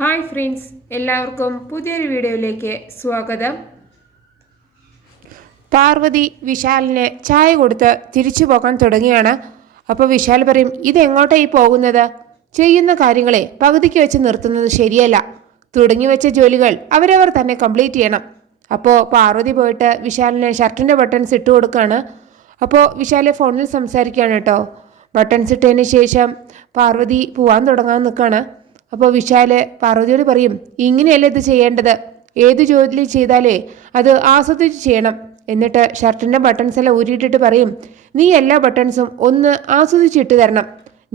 Hi friends, എല്ലാവർക്കും പുതിയൊരു വീഡിയോയിലേക്ക് സ്വാഗതം. പാർവതി വിശാലിന് ചായ കൊടുത്ത് തിരിച്ചു പോകാൻ തുടങ്ങിയാണ്. അപ്പോൾ വിശാൽ പറയും, ഇതെങ്ങോട്ടായി പോകുന്നത്? ചെയ്യുന്ന കാര്യങ്ങളെ പകുതിക്ക് വെച്ച് നിർത്തുന്നത് ശരിയല്ല. തുടങ്ങി വെച്ച ജോലികൾ അവരവർ തന്നെ കംപ്ലീറ്റ് ചെയ്യണം. അപ്പോൾ പാർവതി പോയിട്ട് വിശാലിന് ഷർട്ടിൻ്റെ ബട്ടൺസ് ഇട്ട് കൊടുക്കുകയാണ്. അപ്പോൾ വിശാലെ ഫോണിൽ സംസാരിക്കുകയാണ് കേട്ടോ. ബട്ടൺസ് ഇട്ടതിന് ശേഷം പാർവതി പോവാൻ തുടങ്ങാൻ നിൽക്കുകയാണ്. അപ്പോൾ വിശാല് പാർവതിയോട് പറയും, ഇങ്ങനെയല്ല ഇത് ചെയ്യേണ്ടത്. ഏത് ജോലി ചെയ്താലേ അത് ആസ്വദിച്ച് ചെയ്യണം. എന്നിട്ട് ഷർട്ടിൻ്റെ ബട്ടൺസ് എല്ലാം ഊരിയിട്ടിട്ട് പറയും, നീ എല്ലാ ബട്ടൺസും ഒന്ന് ആസ്വദിച്ചിട്ട് തരണം.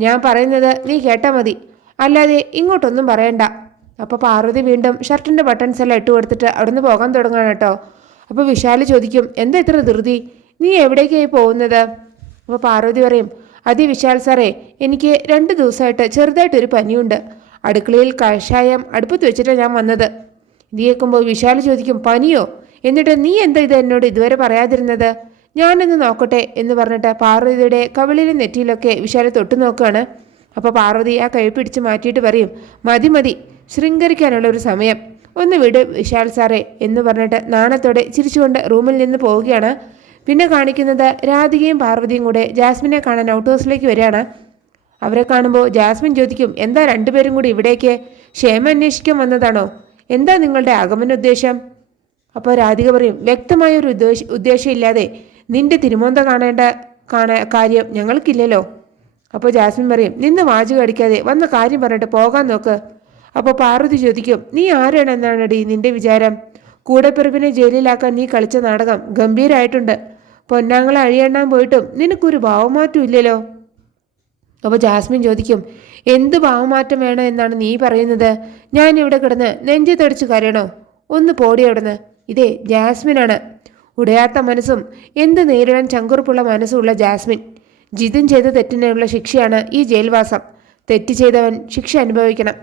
ഞാൻ പറയുന്നത് നീ കേട്ടാൽ മതി, അല്ലാതെ ഇങ്ങോട്ടൊന്നും പറയണ്ട. അപ്പോൾ പാർവതി വീണ്ടും ഷർട്ടിൻ്റെ ബട്ടൺസ് എല്ലാം ഇട്ട് കൊടുത്തിട്ട് അവിടുന്ന് പോകാൻ തുടങ്ങുകയാണ് കേട്ടോ. അപ്പോൾ വിശാല് ചോദിക്കും, എന്താ ഇത്ര ധൃതി? നീ എവിടേക്കായി പോകുന്നത്? അപ്പോൾ പാർവതി പറയും, അതെ വിശാൽ സാറേ, എനിക്ക് 2 ദിവസമായിട്ട് ചെറുതായിട്ടൊരു പനിയുണ്ട്. അടുക്കളയിൽ കഷായം അടുപ്പത്ത് വെച്ചിട്ടാണ് ഞാൻ വന്നത്. ഇത് കേൾക്കുമ്പോൾ വിശാൽ ചോദിക്കും, പനിയോ? എന്നിട്ട് നീ എന്താ ഇത് എന്നോട് ഇതുവരെ പറയാതിരുന്നത്? ഞാനെന്ന് നോക്കട്ടെ എന്ന് പറഞ്ഞിട്ട് പാർവതിയുടെ കവിളിലും നെറ്റിയിലൊക്കെ വിശാൽ തൊട്ട് നോക്കുകയാണ്. അപ്പോൾ പാർവതി ആ കൈ പിടിച്ച് മാറ്റിയിട്ട് പറയും, മതി മതി, ശൃംഗരിക്കാനുള്ള ഒരു സമയം, ഒന്ന് വിട് വിശാൽ സാറേ എന്ന് പറഞ്ഞിട്ട് നാണത്തോടെ ചിരിച്ചുകൊണ്ട് റൂമിൽ നിന്ന് പോവുകയാണ്. പിന്നെ കാണിക്കുന്നത് രാധികയും പാർവതിയും കൂടെ ജാസ്മിനെ കാണാൻ ഔട്ട് ഹൗസിലേക്ക് വരികയാണ്. അവരെ കാണുമ്പോൾ ജാസ്മിൻ ചോദിക്കും, എന്താ രണ്ടുപേരും കൂടി ഇവിടേക്ക്? ക്ഷേമം അന്വേഷിക്കാൻ വന്നതാണോ? എന്താ നിങ്ങളുടെ ആഗമന ഉദ്ദേശം? അപ്പോൾ രാധിക പറയും, വ്യക്തമായൊരു ഉദ്ദേശം ഇല്ലാതെ നിന്റെ തിരുമോന്ത കാര്യം ഞങ്ങൾക്കില്ലല്ലോ. അപ്പോൾ ജാസ്മിൻ പറയും, നിന്ന് വാചകം അടിക്കാതെ വന്ന കാര്യം പറഞ്ഞിട്ട് പോകാൻ നോക്ക്. അപ്പോൾ പാർവതി ചോദിക്കും, നീ ആരാണെന്നാണടി നിന്റെ വിചാരം? കൂടെപ്പിറപ്പിനെ ജയിലിലാക്കാൻ നീ കളിച്ച നാടകം ഗംഭീരമായിട്ടുണ്ട്. പൊന്നാങ്ങളെ അഴിയെണ്ണാൻ പോയിട്ടും നിനക്കൊരു ഭാവമാറ്റം ഇല്ലല്ലോ. അപ്പോൾ ജാസ്മിൻ ചോദിക്കും, എന്ത് ഭാവമാറ്റം വേണം എന്നാണ് നീ പറയുന്നത്? ഞാൻ ഇവിടെ കിടന്ന് നെഞ്ചത്തടിച്ച് കരയണോ? ഒന്ന് പോടി അവിടുന്ന്. ഇതേ ജാസ്മിനാണ്, ഉടയാത്ത മനസ്സും എന്ത് നേരിടാൻ ചങ്കുറപ്പുള്ള മനസ്സുള്ള ജാസ്മിൻ. ജിതിൻ ചെയ്ത തെറ്റിനുള്ള ശിക്ഷയാണ് ഈ ജയിൽവാസം. തെറ്റ് ചെയ്തവൻ ശിക്ഷ അനുഭവിക്കണം.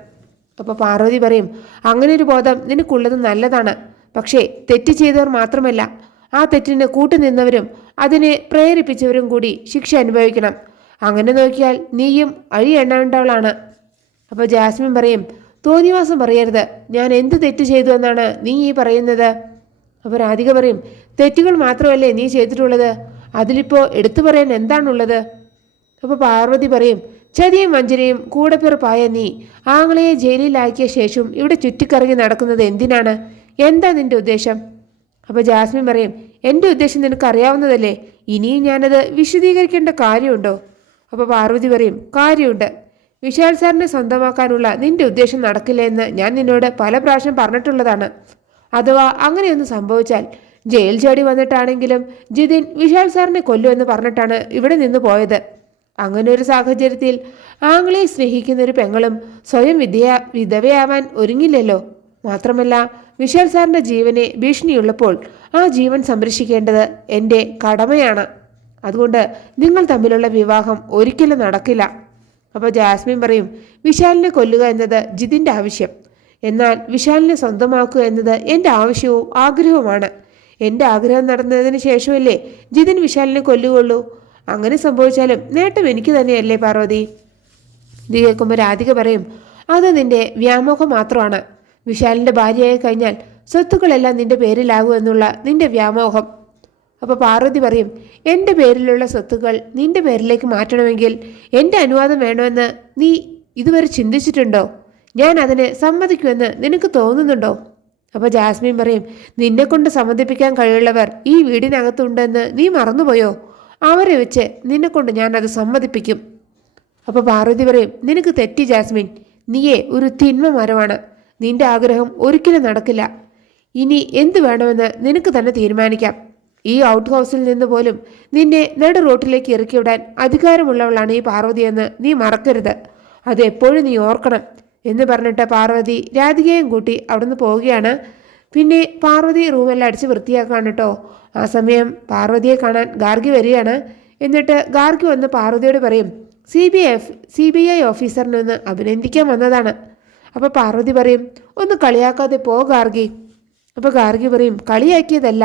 അപ്പോൾ പാർവതി പറയും, അങ്ങനെ ഒരു ബോധം നിനക്കുള്ളത് നല്ലതാണ്. പക്ഷേ തെറ്റ് ചെയ്തവർ മാത്രമല്ല, ആ തെറ്റിന് കൂട്ടുനിന്നവരും അതിനെ പ്രേരിപ്പിച്ചവരും കൂടി ശിക്ഷ അനുഭവിക്കണം. അങ്ങനെ നോക്കിയാൽ നീയും അഴി എണ്ണേണ്ടവളാണ്. അപ്പോൾ ജാസ്മിൻ പറയും, തോന്നിവാസം പറയരുത്. ഞാൻ എന്ത് തെറ്റ് ചെയ്തു എന്നാണ് നീ ഈ പറയുന്നത്? അപ്പോൾ രാധിക പറയും, തെറ്റുകൾ മാത്രമല്ലേ നീ ചെയ്തിട്ടുള്ളത്, അതിലിപ്പോൾ എടുത്തു പറയാൻ എന്താണുള്ളത്? അപ്പോൾ പാർവതി പറയും, ചതിയും വഞ്ചനയും കൂടെപ്പിറപ്പായ നീ ആങ്ങളയെ ജയിലിലാക്കിയ ശേഷം ഇവിടെ ചുറ്റിക്കറങ്ങി നടക്കുന്നത് എന്തിനാണ്? എന്താ നിന്റെ ഉദ്ദേശം? അപ്പോൾ ജാസ്മിൻ പറയും, എൻ്റെ ഉദ്ദേശം നിനക്ക് അറിയാവുന്നതല്ലേ, ഇനിയും ഞാനത് വിശദീകരിക്കേണ്ട കാര്യമുണ്ടോ? അപ്പോൾ പാർവതി പറയും, കാര്യമുണ്ട്. വിശാൽ സാറിനെ സ്വന്തമാക്കാനുള്ള നിന്റെ ഉദ്ദേശം നടക്കില്ല എന്ന് ഞാൻ നിന്നോട് പല പ്രാവശ്യം പറഞ്ഞിട്ടുള്ളതാണ്. അഥവാ അങ്ങനെയൊന്നും സംഭവിച്ചാൽ ജയിൽ ചാടി വന്നിട്ടാണെങ്കിലും ജിതിൻ വിശാൽ സാറിനെ കൊല്ലുമെന്ന് പറഞ്ഞിട്ടാണ് ഇവിടെ നിന്ന് പോയത്. അങ്ങനെ ഒരു സാഹചര്യത്തിൽ ആങ്ങളെ സ്നേഹിക്കുന്ന ഒരു പെങ്ങളും സ്വയം വിധവയാവാൻ ഒരുങ്ങില്ലല്ലോ. മാത്രമല്ല, വിശാൽ സാറിൻ്റെ ജീവനെ ഭീഷണിയുള്ളപ്പോൾ ആ ജീവൻ സംരക്ഷിക്കേണ്ടത് എൻ്റെ കടമയാണ്. അതുകൊണ്ട് നിങ്ങൾ തമ്മിലുള്ള വിവാഹം ഒരിക്കലും നടക്കില്ല. അപ്പോൾ ജാസ്മിൻ പറയും, വിശാലിനെ കൊല്ലുക എന്നത് ജിതിൻ്റെ ആവശ്യം, എന്നാൽ വിശാലിനെ സ്വന്തമാക്കുക എന്നത് എൻ്റെ ആവശ്യവും ആഗ്രഹവുമാണ്. എൻ്റെ ആഗ്രഹം നടന്നതിന് ശേഷമല്ലേ ജിതിൻ വിശാലിനെ കൊല്ലുകയുള്ളൂ. അങ്ങനെ സംഭവിച്ചാലും നേട്ടം എനിക്ക് തന്നെയല്ലേ പാർവതി? ഇത് കേൾക്കുമ്പോൾ രാധിക പറയും, അത് നിന്റെ വ്യാമോഹം മാത്രമാണ്. വിശാലിൻ്റെ ഭാര്യയായി കഴിഞ്ഞാൽ സ്വത്തുക്കളെല്ലാം നിന്റെ പേരിലാകൂ എന്നുള്ള നിന്റെ വ്യാമോഹം. അപ്പോൾ പാർവതി പറയും, എൻ്റെ പേരിലുള്ള സ്വത്തുക്കൾ നിന്റെ പേരിലേക്ക് മാറ്റണമെങ്കിൽ എൻ്റെ അനുവാദം വേണമെന്ന് നീ ഇതുവരെ ചിന്തിച്ചിട്ടുണ്ടോ? ഞാൻ അതിന് സമ്മതിക്കുമെന്ന് നിനക്ക് തോന്നുന്നുണ്ടോ? അപ്പോൾ ജാസ്മിൻ പറയും, നിന്നെക്കൊണ്ട് സമ്മതിപ്പിക്കാൻ കഴിയുള്ളവർ ഈ വീടിനകത്തുണ്ടെന്ന് നീ മറന്നുപോയോ? അവരെ വെച്ച് നിന്നെക്കൊണ്ട് ഞാനത് സമ്മതിപ്പിക്കും. അപ്പോൾ പാർവതി പറയും, നിനക്ക് തെറ്റി ജാസ്മിൻ, നീയേ ഒരു തിന്മ മരമാണ്. നിന്റെ ആഗ്രഹം ഒരിക്കലും നടക്കില്ല. ഇനി എന്ത് വേണമെന്ന് നിനക്ക് തന്നെ തീരുമാനിക്കാം. ഈ ഔട്ട് ഹൗസിൽ നിന്ന് പോലും നിന്നെ നെടു റോട്ടിലേക്ക് ഇറക്കിവിടാൻ അധികാരമുള്ളവളാണ് ഈ പാർവതിയെന്ന് നീ മറക്കരുത്. അത് എപ്പോഴും നീ ഓർക്കണം എന്ന് പറഞ്ഞിട്ട് പാർവതി രാധികയും കൂട്ടി അവിടുന്ന് പോവുകയാണ്. പിന്നെ പാർവതി റൂമെല്ലാം അടിച്ച് വൃത്തിയാക്കാണ് കേട്ടോ. ആ സമയം പാർവതിയെ കാണാൻ ഗാർഗി വരികയാണ്. എന്നിട്ട് ഗാർഗി വന്ന് പാർവതിയോട് പറയും, CBI ഓഫീസറിനൊന്ന് അഭിനന്ദിക്കാൻ വന്നതാണ്. അപ്പോൾ പാർവതി പറയും, ഒന്ന് കളിയാക്കാതെ പോ ഗാർഗി. അപ്പോൾ ഗാർഗി പറയും, കളിയാക്കിയതല്ല,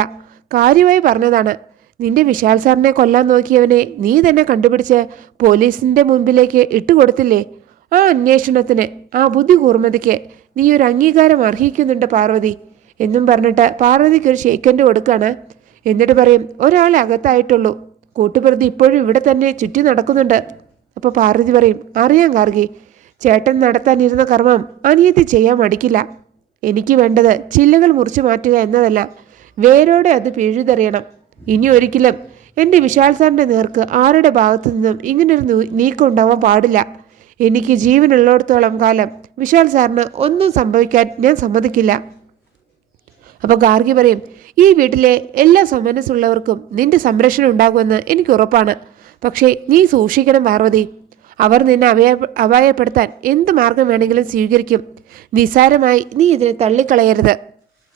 കാര്യമായി പറഞ്ഞതാണ്. നിന്റെ വിശാൽ സാറിനെ കൊല്ലാൻ നോക്കിയവനെ നീ തന്നെ കണ്ടുപിടിച്ച് പോലീസിൻ്റെ മുൻപിലേക്ക് ഇട്ടുകൊടുത്തില്ലേ? ആ അന്വേഷണത്തിന്, ആ ബുദ്ധി കൂർമ്മതയ്ക്ക് നീ ഒരു അംഗീകാരം അർഹിക്കുന്നുണ്ട് പാർവതി എന്നും പറഞ്ഞിട്ട് പാർവതിക്ക് ഒരു ഷേക്കൻഡ് കൊടുക്കാണ്. എന്നിട്ട് പറയും, ഒരാളെ അകത്തായിട്ടുള്ളൂ, കൂട്ടുപ്രതി ഇപ്പോഴും ഇവിടെ തന്നെ ചുറ്റി നടക്കുന്നുണ്ട്. അപ്പോൾ പാർവതി പറയും, അറിയാം ഗാർഗി, ചേട്ടൻ നടത്താനിരുന്ന കർമ്മം അനിയത്തി ചെയ്യാൻ മടിക്കില്ല. എനിക്ക് വേണ്ടത് ചില്ലകൾ മുറിച്ചു മാറ്റുക എന്നതല്ല, വേരോടെ അത് പിഴുതെറിയണം. ഇനി ഒരിക്കലും എൻ്റെ വിശാൽ സാറിൻ്റെ നേർക്ക് ആരുടെ ഭാഗത്തു നിന്നും ഇങ്ങനൊരു നീക്കം ഉണ്ടാവാൻ പാടില്ല. എനിക്ക് ജീവനുള്ളിടത്തോളം കാലം വിശാൽ സാറിന് ഒന്നും സംഭവിക്കാൻ ഞാൻ സമ്മതിക്കില്ല. അപ്പോൾ ഗാർഗി പറയും, ഈ വീട്ടിലെ എല്ലാ സമനസ്സുള്ളവർക്കും നിന്റെ സംരക്ഷണം ഉണ്ടാകുമെന്ന് എനിക്ക് ഉറപ്പാണ്. പക്ഷേ നീ സൂക്ഷിക്കണം പാർവതി. അവർ നിന്നെ അപായപ്പെടുത്താൻ എന്ത് മാർഗം വേണമെങ്കിലും സ്വീകരിക്കും. നിസ്സാരമായി നീ ഇതിനെ തള്ളിക്കളയരുത്.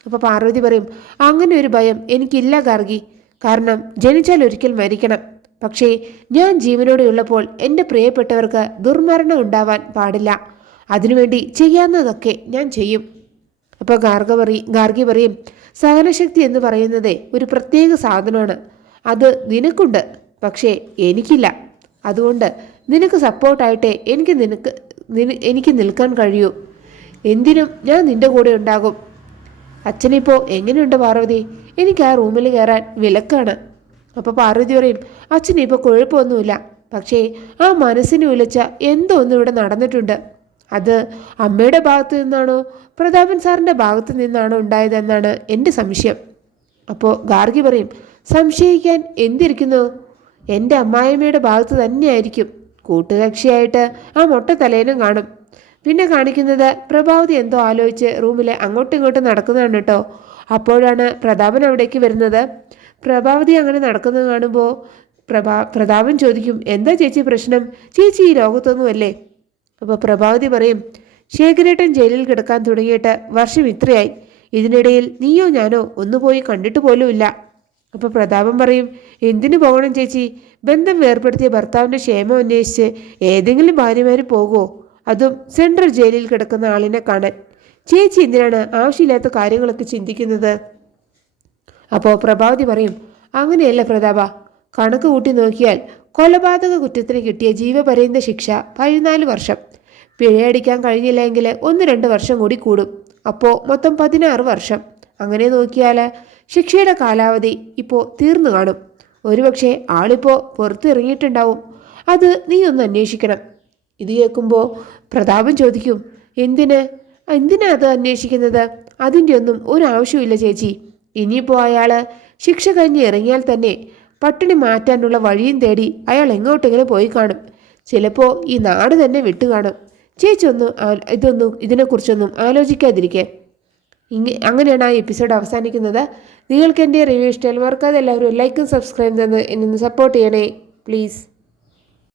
അപ്പോൾ പാർവതി പറയും, അങ്ങനെ ഒരു ഭയം എനിക്കില്ല ഗാർഗി. കാരണം ജനിച്ചാൽ ഒരിക്കൽ മരിക്കണം. പക്ഷേ ഞാൻ ജീവനോടെ ഉള്ളപ്പോൾ എൻ്റെ പ്രിയപ്പെട്ടവർക്ക് ദുർമരണം ഉണ്ടാവാൻ പാടില്ല. അതിനുവേണ്ടി ചെയ്യാവുന്നതൊക്കെ ഞാൻ ചെയ്യും. അപ്പോൾ ഗാർഗി പറയും, സഹനശക്തി എന്ന് പറയുന്നത് ഒരു പ്രത്യേക സാധനമാണ്. അത് നിനക്കുണ്ട്, പക്ഷേ എനിക്കില്ല. അതുകൊണ്ട് നിനക്ക് സപ്പോർട്ടായിട്ടേ എനിക്ക് നിൽക്കാൻ കഴിയൂ. എന്തിനും ഞാൻ നിന്റെ കൂടെ ഉണ്ടാകും. അച്ഛനിപ്പോൾ എങ്ങനെയുണ്ട് പാർവതി? എനിക്ക് ആ റൂമിൽ കയറാൻ വിലക്കാണ്. അപ്പോൾ പാർവതി പറയും, അച്ഛനിപ്പോൾ കുഴപ്പമൊന്നുമില്ല. പക്ഷേ ആ മനസ്സിനെ ഉലച്ച എന്തോ ഒന്നും ഇവിടെ നടന്നിട്ടുണ്ട്. അത് അമ്മയുടെ ഭാഗത്തു നിന്നാണോ പ്രതാപൻ സാറിൻ്റെ ഭാഗത്തു നിന്നാണോ ഉണ്ടായതെന്നാണ് എൻ്റെ സംശയം. അപ്പോൾ ഗാർഗി പറയും, സംശയിക്കാൻ എന്തിരിക്കുന്നു? എൻ്റെ അമ്മായിയമ്മയുടെ ഭാഗത്ത് തന്നെയായിരിക്കും. കൂട്ടുകക്ഷിയായിട്ട് ആ മൊട്ട തലേനും കാണും. പിന്നെ കാണിക്കുന്നത് പ്രഭാവതി എന്തോ ആലോചിച്ച് റൂമിൽ അങ്ങോട്ടും ഇങ്ങോട്ടും നടക്കുന്നതാണ് കേട്ടോ. അപ്പോഴാണ് പ്രതാപൻ അവിടേക്ക് വരുന്നത്. പ്രഭാവതി അങ്ങനെ നടക്കുന്നത് കാണുമ്പോൾ പ്രതാപൻ ചോദിക്കും, എന്താ ചേച്ചി പ്രശ്നം? ചേച്ചി ഈ ലോകത്തൊന്നുമല്ലേ? അപ്പോൾ പ്രഭാവതി പറയും, ശേഖരേട്ടൻ ജയിലിൽ കിടക്കാൻ തുടങ്ങിയിട്ട് വർഷം ഇത്രയായി. ഇതിനിടയിൽ നീയോ ഞാനോ ഒന്ന് പോയി കണ്ടിട്ട് പോലുമില്ല. അപ്പോൾ പ്രതാപൻ പറയും, എന്തിനു പോകണം ചേച്ചി? ബന്ധം വേർപ്പെടുത്തിയ ഭർത്താവിൻ്റെ ക്ഷേമം അന്വേഷിച്ച് ഏതെങ്കിലും ഭാര്യമാർ പോകുമോ? അതും സെൻട്രൽ ജയിലിൽ കിടക്കുന്ന ആളിനെ കാണാൻ. ചേച്ചി എന്തിനാണ് ആവശ്യമില്ലാത്ത കാര്യങ്ങളൊക്കെ ചിന്തിക്കുന്നത്? അപ്പോൾ പ്രഭാവതി പറയും, അങ്ങനെയല്ല പ്രതാപ, കണക്ക് കൂട്ടി നോക്കിയാൽ കൊലപാതക കുറ്റത്തിന് കിട്ടിയ ജീവപര്യന്ത ശിക്ഷ 14 വർഷം. പിഴയടിക്കാൻ കഴിഞ്ഞില്ലെങ്കിൽ 1-2 വർഷം കൂടി കൂടും. അപ്പോൾ മൊത്തം 16 വർഷം. അങ്ങനെ നോക്കിയാൽ ശിക്ഷയുടെ കാലാവധി ഇപ്പോൾ തീർന്നു കാണും. ഒരുപക്ഷെ ആളിപ്പോൾ പുറത്തിറങ്ങിയിട്ടുണ്ടാവും. അത് നീ ഒന്ന് അന്വേഷിക്കണം. ഇത് കേൾക്കുമ്പോൾ പ്രതാപൻ ചോദിക്കും, എന്തിനാ അത് അന്വേഷിക്കുന്നത്? അതിൻ്റെ ഒന്നും ഒരാവശ്യമില്ല ചേച്ചി. ഇനിയിപ്പോൾ അയാൾ ശിക്ഷ കഴിഞ്ഞ് ഇറങ്ങിയാൽ തന്നെ പട്ടിണി മാറ്റാനുള്ള വഴിയും തേടി അയാൾ എങ്ങോട്ടെങ്കിലും പോയി കാണും. ചിലപ്പോൾ ഈ നാട് തന്നെ വിട്ടുകാണും. ചേച്ചി ഇതിനെക്കുറിച്ചൊന്നും ആലോചിക്കാതിരിക്കേ. അങ്ങനെയാണ് ആ എപ്പിസോഡ് അവസാനിക്കുന്നത്. നിങ്ങൾക്ക് എൻ്റെ റിവ്യൂ ഇഷ്ടമായി മറക്കാതെ എല്ലാവരും ലൈക്കും സബ്സ്ക്രൈബ് തന്ന് എന്നെ സപ്പോർട്ട് ചെയ്യണേ പ്ലീസ്.